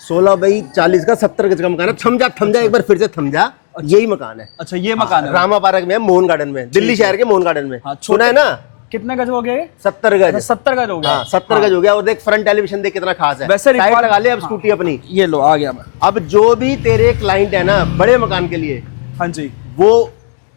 16x40 का 70 गज का मकान है। थम जा एक बार फिर से थम जा। यही मकान है। अच्छा, ये मकान है रामा पार्क में, मोहन गार्डन में, दिल्ली शहर के मोहन गार्डन में। सुना है ना? कितने गज हो गए? 70 गज। 70 गज हो गया। हाँ, 70 गज हो गया। और देख फ्रंट टेलीविजन देख कितना खास है। वैसे साइड लगा ले अब स्कूटी अपनी। ये लो, आ गया मैं। अब जो भी तेरे क्लाइंट है ना बड़े मकान के लिए, हाँ जी, वो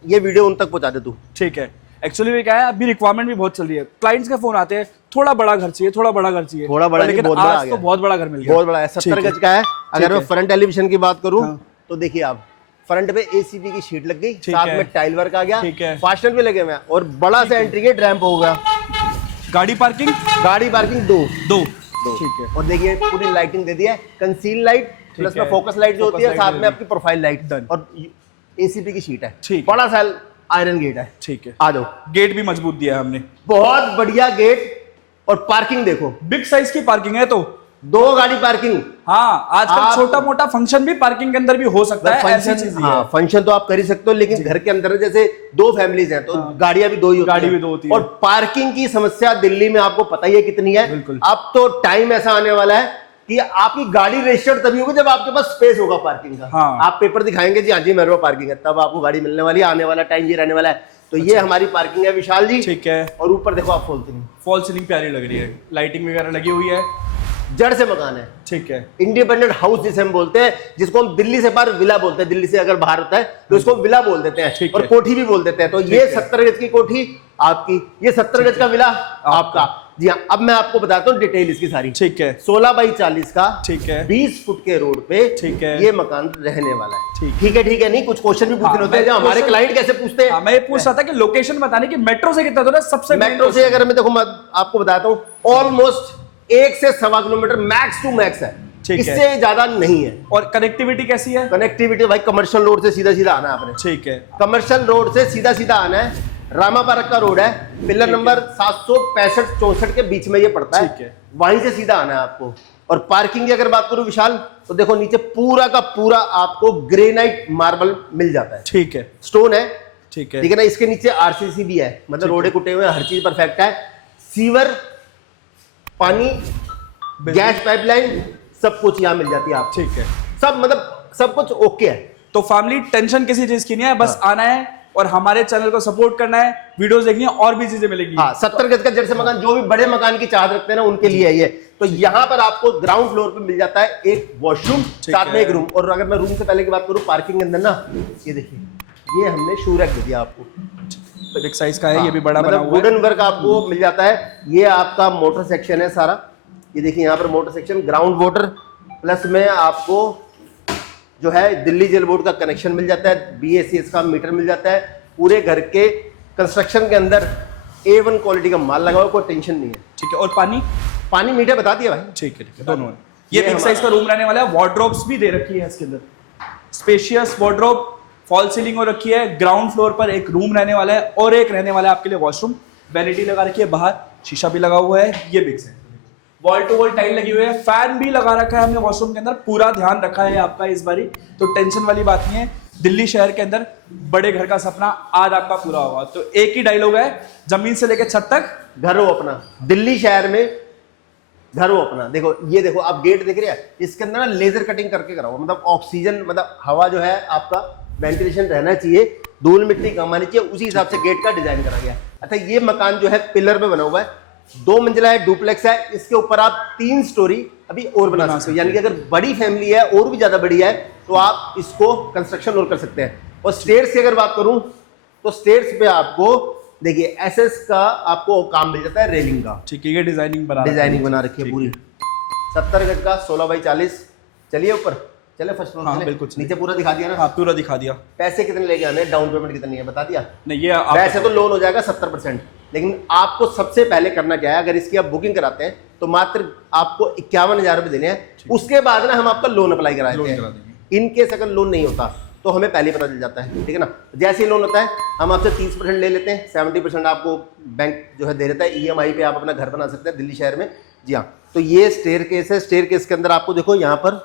ये वीडियो उन तक पहुंचा दे तू। ठीक है। एक्चुअली क्या है, अभी रिक्वायरमेंट भी बहुत चल रही है। क्लाइंट्स के फोन आते हैं, थोड़ा बड़ा घर चाहिए, थोड़ा बड़ा घर चाहिए, थोड़ा बड़ा, लेकिन बहुत बड़ा आ आज गया। तो बहुत बड़ा घर मिल गया। बहुत बड़ा है, 70 गज का है। अगर मैं फ्रंट टेलीविजन की बात करूं तो देखिए आप, फ्रंट पे एसीपी की शीट लग गई, साथ में टाइल वर्क आ गया, फास्टनर भी लगे हुए हैं और बड़ा सा एंट्री गेट रैंप हो गया। गाड़ी पार्किंग दो। ठीक है। और देखिए पूरी लाइटिंग दे दी है, कंसील लाइट प्लस में फोकस लाइट जो होती है, साथ में आपकी प्रोफाइल लाइट और एसीपी की शीट है। बड़ा सा आयरन गेट है। ठीक है, आ जाओ। गेट भी मजबूत दिया है हमने, बहुत बढ़िया गेट। और पार्किंग देखो, बिग साइज की पार्किंग है। तो 2 गाड़ी पार्किंग। हाँ, आजकल छोटा मोटा फंक्शन भी पार्किंग के अंदर भी हो सकता है। ऐसी चीज है। फंक्शन तो आप कर ही सकते हो, लेकिन घर के अंदर जैसे 2 फैमिलीज हैं तो गाड़ियां भी 2 ही होती है। और पार्किंग की समस्या दिल्ली में आपको पता ही है कितनी है। अब तो टाइम ऐसा आने वाला है कि आपकी गाड़ी रजिस्टर्ड तभी होगी जब आपके पास स्पेस होगा पार्किंग का। आप पेपर दिखाएंगे जी, हाँ जी मेरे पास पार्किंग है, तब आपको गाड़ी मिलने वाली है। आने वाला टाइम ये रहने वाला है। तो ये हमारी पार्किंग है विशाल जी। ठीक है। और ऊपर देखो आप फॉल सीलिंग प्यारी लग रही है, लाइटिंग वगैरह लगी हुई है। जड़ से मकान है। ठीक है। इंडिपेंडेंट हाउस जिसे हम बोलते हैं, जिसको हम दिल्ली से बाहर विला बोलते हैं। दिल्ली से अगर बाहर होता है तो इसको विला बोल देते हैं, और कोठी भी बोल देते हैं। तो ये 70 गज की कोठी आपकी, ये 70 गज का विला आपका। जी हाँ, अब मैं आपको बताता हूँ डिटेल इसकी सारी। ठीक है। 16x40 का, ठीक है, 20 फुट के रोड पे, ठीक है, ये मकान रहने वाला है। ठीक है। नहीं, कुछ क्वेश्चन भी पूछने होते हैं जो हमारे क्लाइंट कैसे पूछते हैं। मैं ये पूछ रहा था कि लोकेशन बताने की मेट्रो से कितना दूर है सबसे। मेट्रो से अगर मैं देखो, मैं आपको बताता हूँ, ऑलमोस्ट 1 से 1.25 किलोमीटर मैक्स टू मैक्स है। इससे ज्यादा नहीं है। और कनेक्टिविटी कैसी है? कनेक्टिविटी भाई कमर्शियल रोड से सीधा सीधा आना है आपने। ठीक है। कमर्शियल रोड से सीधा सीधा आना है। रामा पार्क का रोड है, पिलर नंबर 765-64 के बीच में ये पड़ता है। ठीक है। वहीं से सीधा आना है आपको। और पार्किंग की अगर बात करूं विशाल, तो देखो नीचे पूरा का पूरा आपको ग्रेनाइट मार्बल मिल जाता है। ठीक है। स्टोन है। ठीक है। ठीक है ना। इसके नीचे आरसीसी भी है, मतलब रोडे कुटे हुए, हर चीज परफेक्ट है। सीवर, पानी, गैस पाइपलाइन, सब कुछ यहाँ मिल जाती है आप। ठीक है। सब मतलब सब कुछ ओके है। तो फैमिली टेंशन किसी चीज की नहीं है, बस आना है और हमारे चैनल को सपोर्ट करना है, वीडियोस देखनी है, और भी चीजें मिलेगी। हाँ, 70 गज का जड़ से मकान, जो भी बड़े मकान की चाहत रखते हैं ना उनके लिए है ये। तो यहाँ पर आपको ग्राउंड फ्लोर पे मिल जाता है एक वॉशरूम, साथ में एक रूम। और अगर मैं रूम से पहले की बात करूँ, पार्किंग के अंदर ना, ये देखिए, ये हमने शू रैक दे दिया आपको, बिग साइज का है। ये भी बड़ा बना हुआ है। वुडन वर्क आपको मिल जाता है। ये आपका मोटर सेक्शन है सारा। ये देखिए यहाँ पर motor section, ground water, plus में आपको जो है दिल्ली जल बोर्ड का कनेक्शन मिल जाता है, BACS का मीटर मिल जाता है। पूरे घर के कंस्ट्रक्शन के अंदर A1 क्वालिटी का माल लगा हुआ, कोई टेंशन नहीं है। ठीक है। और पानी मीटर बता दिया भाई। ठीक है, दोनों है। ये बिग साइज का रूम रहने वाला है। वार्डरोब्स भी दे रखी है इसके अंदर, स्पेशियस वार्डरोब, फॉल सीलिंग हो रखी है। ग्राउंड फ्लोर पर एक रूम रहने वाला है और एक रहने वाला है आपके लिए वॉशरूम। वैनिटी लगा रखी है, बाहर शीशा भी लगा हुआ है। ये big size, wall to wall tile लगी हुई है, फैन भी लगा रखा है हमने वॉशरूम के अंदर। पूरा ध्यान रखा है आपका इस बारी, तो टेंशन वाली बात नहीं है। दिल्ली शहर के अंदर बड़े घर का सपना आज आपका पूरा हुआ। तो एक ही डायलॉग है, जमीन से लेकर छत तक घर हो अपना। दिल्ली शहर में घर हो अपना। देखो ये देखो आप गेट देख रहे हैं, इसके अंदर ना लेजर कटिंग करके कराओ, मतलब ऑक्सीजन, मतलब हवा जो है आपका वेंटिलेशन रहना चाहिए, धूल मिट्टी कम आनी चाहिए, उसी हिसाब से गेट का डिजाइन करा गया। अच्छा, ये मकान जो है पिलर पे बना हुआ है, 2 मंजिला है, डुप्लेक्स है। इसके ऊपर आप 3 स्टोरी अभी और बना सकते हो। यानी कि अगर बड़ी फैमिली है और भी ज्यादा बड़ी है तो आप इसको कंस्ट्रक्शन और कर सकते हैं। और स्टेयर्स की अगर बात करूं तो स्टेयर्स पे आपको देखिए SS का आपको काम मिल जाता है, रेलिंग का। ठीक है। ये डिजाइनिंग बना रखी है पूरी। 70 गज का 16x40। चलिए ऊपर चले, फर्स्ट फ्लोर। हाँ, बिल्कुल। नीचे पूरा दिखा दिया ना? हाँ, पूरा दिखा दिया। पैसे कितने लेके आने, डाउन पेमेंट कितनी है बता दिया? नहीं, ये वैसे तो लोन हो जाएगा 70%, लेकिन आपको सबसे पहले करना क्या है, अगर इसकी आप बुकिंग कराते हैं तो मात्र आपको 51,000 रुपए देने हैं। उसके बाद ना हम आपका लोन अप्लाई करा देते हैं। इन केस अगर लोन नहीं होता तो हमें पहले पता चल जाता है, ठीक है ना। जैसे ही लोन होता है हम आपसे 30% ले लेते हैं, 70% आपको बैंक जो है दे देता है। EMI पे आप अपना घर बना सकते हैं दिल्ली शहर में। जी हाँ, तो ये स्टेयरकेस है। स्टेयरकेस के अंदर आपको देखो यहाँ पर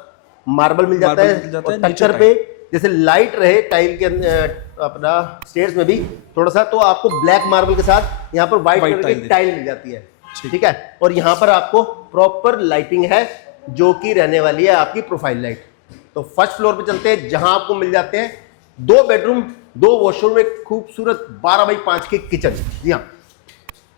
मार्बल मिल जाता है, और टक्कर पे जैसे लाइट रहे टाइल के अपना स्टेयर्स में भी थोड़ा सा, तो आपको ब्लैक मार्बल के साथ यहाँ पर व्हाइट कलर की टाइल मिल जाती है। ठीक है। और यहाँ पर आपको प्रॉपर लाइटिंग है, जो कि रहने वाली है आपकी प्रोफाइल लाइट। तो फर्स्ट फ्लोर पे चलते हैं, जहां आपको मिल जाते हैं 2 बेडरूम 2 वॉशरूम, एक खूबसूरत 12x5 की किचन। जी हाँ,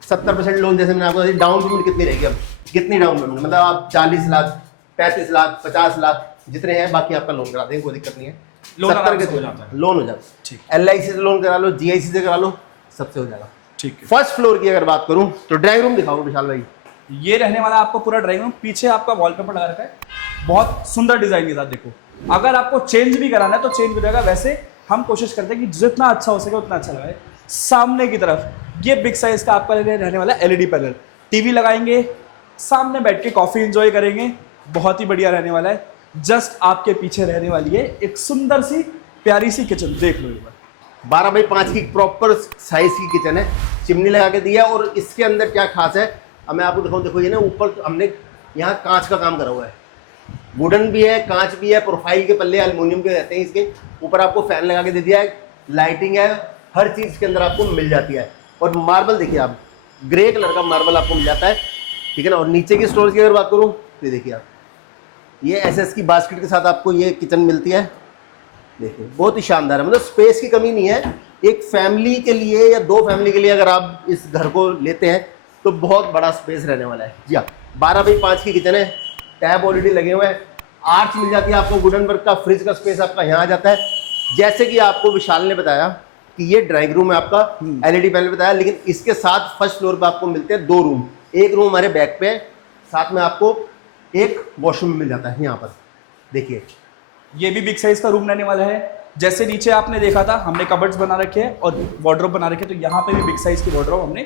70% लोन, जैसे मैंने आपको डाउन पेमेंट कितनी रहेगी, अब कितनी डाउन पेमेंट, मतलब आप 40 लाख 35 लाख 50 लाख जितने हैं, बाकी आपका लोन करा देंगे, कोई दिक्कत नहीं है। लोन 70 आराम के से हो जाता है। लोन हो जाता ठीक। है। LIC से लोन करा लो, GIC से करा लो, सबसे हो जाएगा। ठीक है। फर्स्ट फ्लोर की अगर बात करूं तो ड्राइंग रूम दिखाओ विशाल भाई। ये रहने वाला आपको पूरा ड्राइंग रूम, पीछे आपका वॉलपेपर लगा रखा है बहुत सुंदर डिजाइन के साथ। देखो, अगर आपको चेंज भी कराना है तो चेंज हो जाएगा, वैसे हम कोशिश करते हैं कि जितना अच्छा हो सके उतना अच्छा लगाए। सामने की तरफ ये बिग साइज का आपका रहने वाला LED पैनल, टीवी लगाएंगे, सामने बैठ के कॉफी एंजॉय करेंगे, बहुत ही बढ़िया रहने वाला है। जस्ट आपके पीछे रहने वाली है एक सुंदर सी प्यारी सी किचन, देख लो एक बार। 12x5 की प्रॉपर साइज की किचन है, चिमनी लगा के दिया। और इसके अंदर क्या खास है, अब मैं आपको दिखाऊं। देखो ये ना ऊपर हमने यहाँ कांच का काम करा हुआ है, वुडन भी है, कांच भी है, प्रोफाइल के पल्ले एल्युमिनियम के रहते हैं। इसके ऊपर आपको फैन लगा के दे दिया है, लाइटिंग है, हर चीज़ के अंदर आपको मिल जाती है। और मार्बल देखिए आप, ग्रे कलर का मार्बल आपको मिल जाता है, ठीक है ना। और नीचे की स्टोरेज की अगर बात करूँ तो देखिए आप, ये SS की बास्केट के साथ आपको ये किचन मिलती है। देखिए बहुत ही शानदार है, मतलब स्पेस की कमी नहीं है। एक फैमिली के लिए या 2 फैमिली के लिए अगर आप इस घर को लेते हैं तो बहुत बड़ा स्पेस रहने वाला है। जी हाँ, 12x5 की किचन है, टैब ऑलरेडी लगे हुए हैं, आर्च मिल जाती है आपको, वुडन वर्क का, फ्रिज का स्पेस आपका यहाँ आ जाता है। जैसे कि आपको विशाल ने बताया कि ये ड्राइंग रूम है आपका, LED पैनल बताया, लेकिन इसके साथ फर्स्ट फ्लोर पे आपको मिलते हैं 2 रूम। एक रूम हमारे बैक पे, साथ में आपको एक वॉशरूम मिल जाता है यहाँ पर। देखिए ये भी बिग साइज का रूम रहने वाला है। जैसे नीचे आपने देखा था हमने कबर्ड्स बना रखे हैं और वार्डरोब बना रखे हैं, तो यहाँ पे भी बिग साइज की वार्डरोब हमने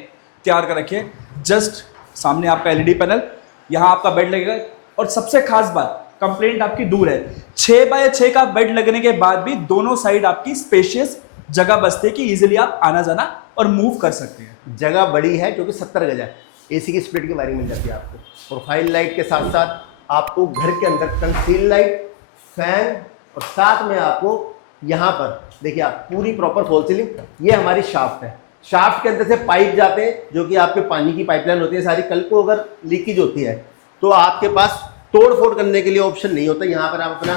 तैयार कर रखी है। जस्ट सामने आपका LED पैनल, यहाँ आपका बेड लगेगा। और सबसे खास बात, कंप्लेंट आपकी दूर है, 6x6 का बेड लगने के बाद भी दोनों साइड आपकी स्पेशियस जगह बचती है कि इजीली आप आना जाना और मूव कर सकते हैं। जगह बड़ी है क्योंकि 70 गज है, AC की स्प्लिट की वायरिंग मिल जाती है आपको। प्रोफाइल लाइट के साथ साथ आपको घर के अंदर कंसील लाइट, फैन, और साथ में आपको यहाँ पर देखिए आप पूरी प्रॉपर फॉल सीलिंग। ये हमारी शाफ्ट है, शाफ्ट के अंदर से पाइप जाते हैं जो कि आपके पानी की पाइपलाइन होती है सारी। कल को अगर लीकेज होती है तो आपके पास तोड़ फोड़ करने के लिए ऑप्शन नहीं होता। यहाँ पर आप अपना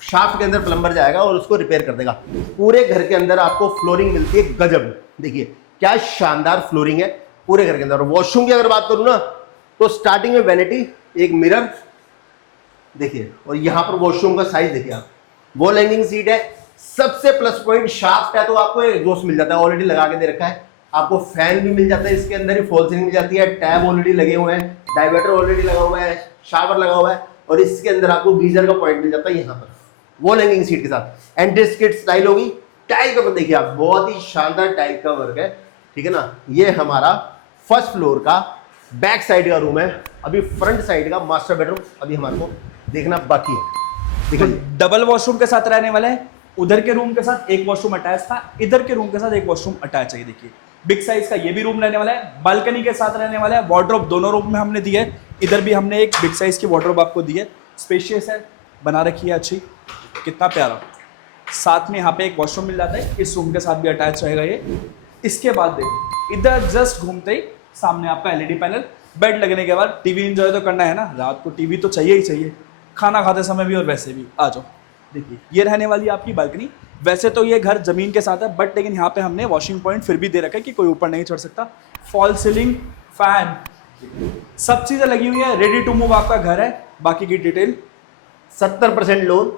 शाफ्ट के अंदर प्लम्बर जाएगा और उसको रिपेयर कर देगा। पूरे घर के अंदर आपको फ्लोरिंग मिलती है गजब, देखिए क्या शानदार फ्लोरिंग है पूरे घर के अंदर। वॉशरूम की अगर बात करूँ ना तो स्टार्टिंग में वैनिटी, एक मिरर देखिए, और यहाँ पर वॉशरूम का साइज देखिए आप, वॉल हैंगिंग सीट है। सबसे प्लस पॉइंट शाफ्ट है तो आपको एग्जॉस्ट मिल जाता है, ऑलरेडी लगा के दे रखा है। आपको फैन भी मिल जाता है, इसके अंदर ही फॉल सीलिंग मिल जाती है, टैब ऑलरेडी लगे हुए हैं, डाइवर्टर ऑलरेडी लगा हुआ है, शावर लगा हुआ है, और इसके अंदर आपको गीजर का पॉइंट मिल जाता है यहाँ पर वॉल हैंगिंग सीट के साथ। एंट्रेंस किट टाइल होगी, टाइल का देखिए आप, बहुत ही शानदार टाइल का वर्क है, ठीक है ना। ये हमारा फर्स्ट फ्लोर का बैक साइड का रूम है। अभी फ्रंट साइड का मास्टर बेडरूम अभी हमारे को देखना बाकी है। तो डबल वॉशरूम के साथ रहने वाला है, उधर के रूम के साथ एक वॉशरूम अटैच था, इधर के रूम के साथ एक वॉशरूम अटैच है। देखिए बिग साइज का ये भी रूम रहने वाला है, बालकनी के साथ रहने वाला है। वार्डरोब दोनों रूम में हमने दी है, इधर भी हमने एक बिग साइज की वार्डरोब आपको दी है, स्पेशियस है, बना रखी है अच्छी, कितना प्यारा। साथ में यहाँ पे एक वॉशरूम मिल जाता है, इस रूम के साथ भी अटैच रहेगा ये। इसके बाद देखो इधर जस्ट घूमते ही सामने आपका LED पैनल, बेड लगने के बाद टीवी एंजॉय तो करना है ना, रात को टीवी तो चाहिए ही चाहिए, खाना खाते समय भी और वैसे भी। आ जाओ, देखिए ये रहने वाली है आपकी बालकनी। वैसे तो ये घर जमीन के साथ है, बट लेकिन यहाँ पे हमने वॉशिंग पॉइंट फिर भी दे रखा है कि कोई ऊपर नहीं चढ़ सकता। फॉल सीलिंग, फैन, सब चीजें लगी हुई है, रेडी टू मूव आपका घर है। बाकी की डिटेल 70% लोन,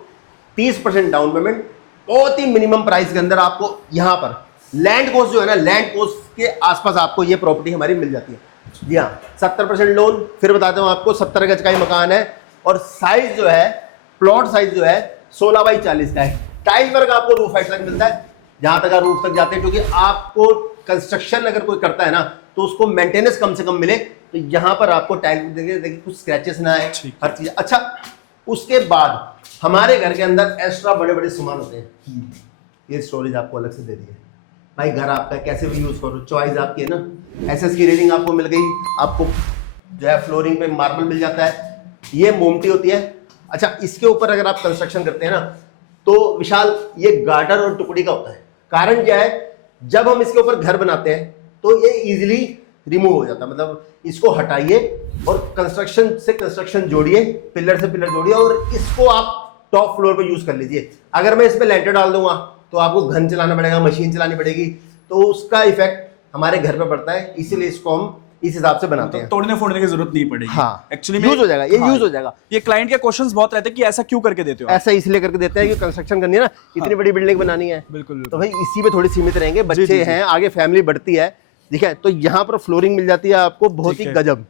30% डाउन पेमेंट, बहुत ही मिनिमम प्राइस के अंदर आपको यहाँ पर लैंड कोस्ट जो है ना, लैंड कोस्ट के आसपास आपको ये प्रॉपर्टी हमारी मिल जाती है। जी हाँ, 70% लोन। फिर बताता हूँ आपको, 70 गज का ही मकान है और साइज जो है, प्लॉट साइज जो है 16x40 का है। टाइल वर्क आपको रूफ हाइट तक मिलता है, जहां तक रूफ तक जाते हैं, क्योंकि आपको कंस्ट्रक्शन अगर कोई करता है ना तो उसको मेंटेनेंस कम से कम मिले। तो यहाँ पर आपको टाइल देखिए कुछ स्क्रैचेस ना आए, हर चीज अच्छा। उसके बाद हमारे घर के अंदर एक्स्ट्रा बड़े बड़े सामान होते हैं, ये स्टोरेज आपको अलग से दे दी है। भाई घर आपका कैसे भी यूज करो, चॉइस आपकी है ना। SS की रेटिंग आपको मिल गई, आपको जो है फ्लोरिंग पे मार्बल मिल जाता है, ये मोमटी होती है। अच्छा, इसके ऊपर अगर आप कंस्ट्रक्शन करते हैं ना तो विशाल ये गार्डर और टुकड़ी का होता है। कारण क्या है, जब हम इसके ऊपर घर बनाते हैं तो ये इजीली रिमूव हो जाता है, मतलब इसको हटाइए और कंस्ट्रक्शन से कंस्ट्रक्शन जोड़िए, पिलर से पिलर जोड़िए और इसको आप टॉप फ्लोर पे यूज कर लीजिए। अगर मैं इस पे लेंटर डाल दूंगा तो आपको घन चलाना पड़ेगा, मशीन चलानी पड़ेगी, तो उसका इफेक्ट हमारे घर पे पड़ता है, इसीलिए इसको हम इस हिसाब से बनाते हैं। तोड़ने फोड़ने की जरूरत नहीं पड़ेगी। हाँ, एक्चुअली यूज हो जाएगा, ये यूज हो जाएगा। ये क्लाइंट के क्वेश्चंस बहुत रहते हैं कि ऐसा क्यों करके देते हो आप? ऐसा इसलिए करके देते हैं कि कंस्ट्रक्शन करनी है ना, इतनी बड़ी बिल्डिंग बनानी है, बिल्कुल तो भाई इसी पे थोड़ी सीमित रहेंगे, बच्चे हैं, आगे फैमिली बढ़ती है, ठीक है। तो यहाँ पर फ्लोरिंग मिल जाती है आपको बहुत ही गजब।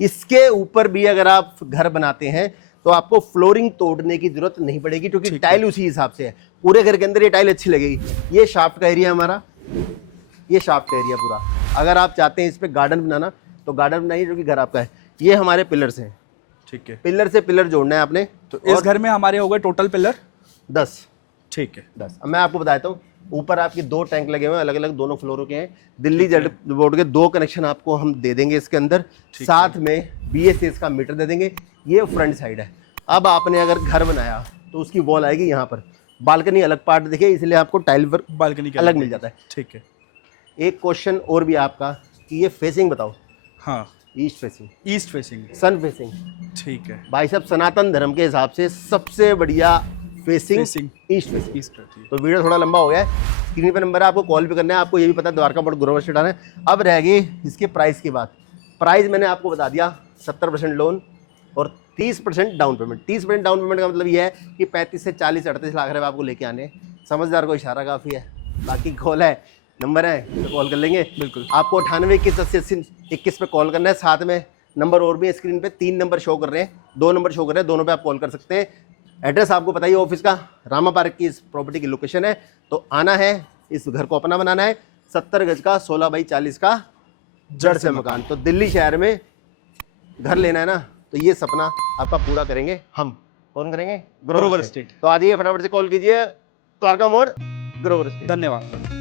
इसके ऊपर भी अगर आप घर बनाते हैं तो आपको फ्लोरिंग तोड़ने की जरूरत नहीं पड़ेगी, क्योंकि टाइल उसी हिसाब से है। पूरे घर के अंदर ये टाइल अच्छी लगेगी। ये शाफ्ट का एरिया हमारा, ये शाफ्ट का एरिया पूरा। अगर आप चाहते हैं इस पे गार्डन बनाना तो गार्डन बनाइए, जो कि घर आपका है। ये हमारे पिलर्स हैं, ठीक है। पिलर से पिलर जोड़ना है आपने। तो इस घर में हमारे हो गए टोटल पिलर 10, ठीक है 10। अब मैं आपको बताता हूँ, ऊपर आपके 2 टैंक लगे हुए हैं, अलग अलग दोनों फ्लोरों के हैं। दिल्ली जल बोर्ड के 2 कनेक्शन आपको हम दे देंगे इसके अंदर, साथ में BSS का मीटर दे देंगे। ये फ्रंट साइड है। अब आपने अगर घर बनाया तो उसकी वॉल आएगी यहाँ पर, बालकनी अलग पार्ट देखिए, इसलिए आपको टाइल वर्क बालकनी के अलग मिल जाता है। ठीक है। एक क्वेश्चन और भी आपका कि ये फेसिंग बताओ। हाँ, ईस्ट फेसिंग, ईस्ट फेसिंग, सन फेसिंग। ठीक है भाई साहब, सनातन धर्म के हिसाब से सबसे बढ़िया फेसिंग ईस्ट फेसिंग। ईस्ट। तो वीडियो थोड़ा लंबा हो गया है, स्क्रीन पे नंबर है, आपको कॉल भी करना है। आपको ये भी पता है द्वारका मोड़ ग्रोवर स्ट्रीट आना है। अब रह गई इसके प्राइस की बात। प्राइस मैंने आपको बता दिया, 70% लोन और 30% डाउन पेमेंट। 30% डाउन पेमेंट का मतलब ये है कि 35 से 40 38 लाख रुपए आपको लेके आने। समझदार को इशारा काफ़ी है। बाकी कॉल है, नंबर है तो कॉल कर लेंगे। बिल्कुल। आपको 98 21 80 21 पे कॉल करना है। साथ में नंबर और भी है स्क्रीन पे, 3 नंबर शो कर रहे हैं, 2 नंबर शो कर रहे हैं, दोनों पे आप कॉल कर सकते हैं। एड्रेस आपको बताइए ऑफिस का, रामा पार्क की इस प्रॉपर्टी की लोकेशन है। तो आना है, इस घर को अपना बनाना है। 70 गज का 16 बाई 40 का जड़ से मकान। तो दिल्ली शहर में घर लेना है ना, तो ये सपना आपका पूरा करेंगे हम। कौन करेंगे? ग्रोवर स्टेट। तो आ जाइए, फटाफट से कॉल कीजिए, द्वारका मोड़ ग्रोवर स्टेट। धन्यवाद।